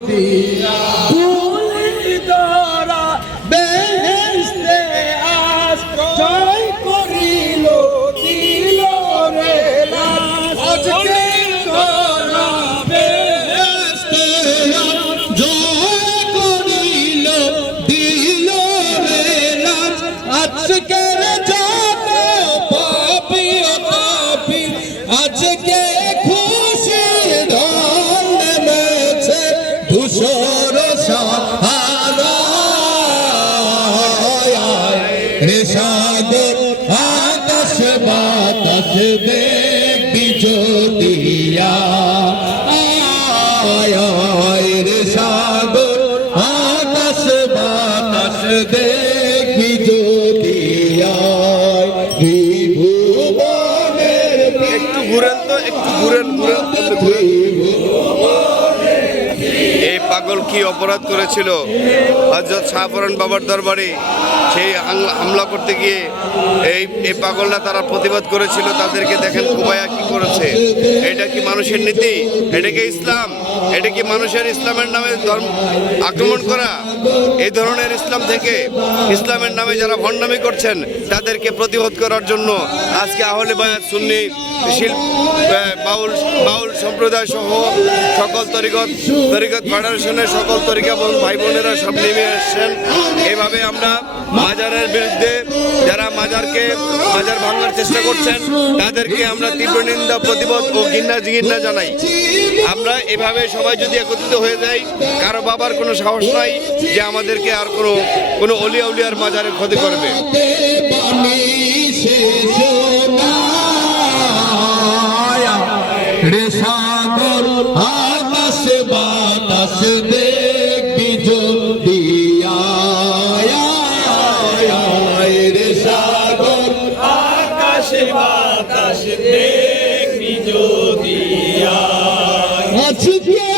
তুলি ধূসর রে সাগর আকাশ বাতাস দেখবি যদিয়া আয় রে সাগর আকাশ বাতাস দেখবি একটু ঘুরেন তো একটু ঘুরেন ঘুরেন ঘুরেন। পাগল কি অপরাধ করেছিল? হজরত শাহপুরান বাবার দরবারে সেই হামলা করতে গিয়ে এই এই পাগলরা তারা প্রতিবাদ করেছিল, তাদেরকে দেখেন কুবায়া কি করেছে। এটা কি মানুষের নীতি? এটা কি ইসলাম? এটা কি মানুষের ইসলামের নামে ধর্ম আক্রমণ করা? এই ধরনের ইসলাম থেকে ইসলামের নামে যারা ভণ্ডামি করছেন, তাদেরকে প্রতিহত করার জন্য আজকে আহলে বায়াত সুন্নি শিল্প বাউল বাউল সম্প্রদায় সহ সকল তরিকত তরিকত ফেডারেশনের সকল তরিকা ভাই বোনেরা সব নেমে এসছেন এইভাবে আমরা মাজারের বিরুদ্ধে যারা মাজারকে, মাজার ভাঙার চেষ্টা করছেন, তাদেরকে আমরা তীব্র নিন্দা, প্রতিবাদ ও ঘৃণা ঘৃণা জানাই। আমরা এভাবে সবাই যদি একত্রিত হয়ে যাই, কারও বাবার কোনো সাহস নাই যে আমাদেরকে আর কোনো কোনো অলিয়া উলিয়ার মাজারের ক্ষতি করবে। পানি বাতাস দেখবি যদি আজকে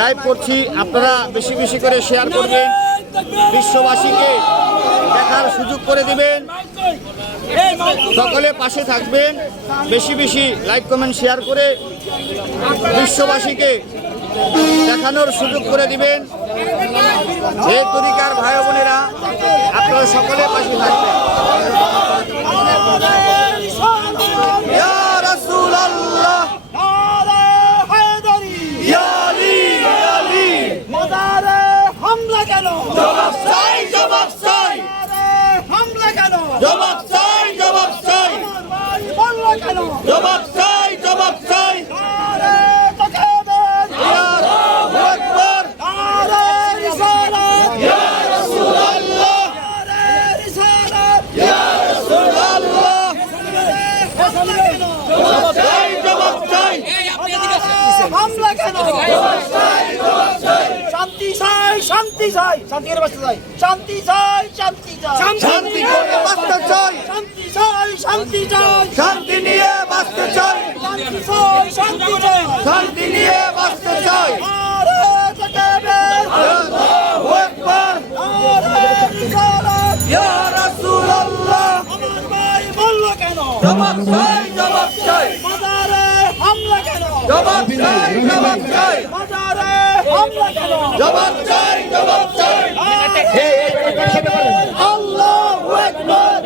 লাইভ করছি, আপনারা বেশি বেশি করে শেয়ার করবেন। বিশ্ববাসীকে দেখার সুযোগ করে দিবেন। সকলে পাশে থাকবেন, বেশি বেশি লাইক কমেন্ট শেয়ার করে বিশ্ববাসীকে দেখানোর সুযোগ করে দিবেন। এই তরিকার ভাই বোনেরা, আপনারা সকলে পাশে থাকবেন। হামলা কেন? জবাব চাই জবাব চাই। হামলা কেন? জবাব চাই জবাব চাই। হামলা কেন? জবাব চাই জবাব চাই। হামলা কেন? চাই শান্তি চাই। শান্তি করে বাঁচতে চাই। শান্তি চাই শান্তি চাই। শান্তি করে বাঁচতে চাই। শান্তি চাই শান্তি চাই। শান্তি নিয়ে বাঁচতে চাই। শান্তি চাই শান্তি চাই। শান্তি নিয়ে বাঁচতে চাই। জবাব চাই জবাব চাই। হামলা কেন? জবাব চাই জবাব চাই। জবাব চাই জবাব চাই। আল্লাহু আকবার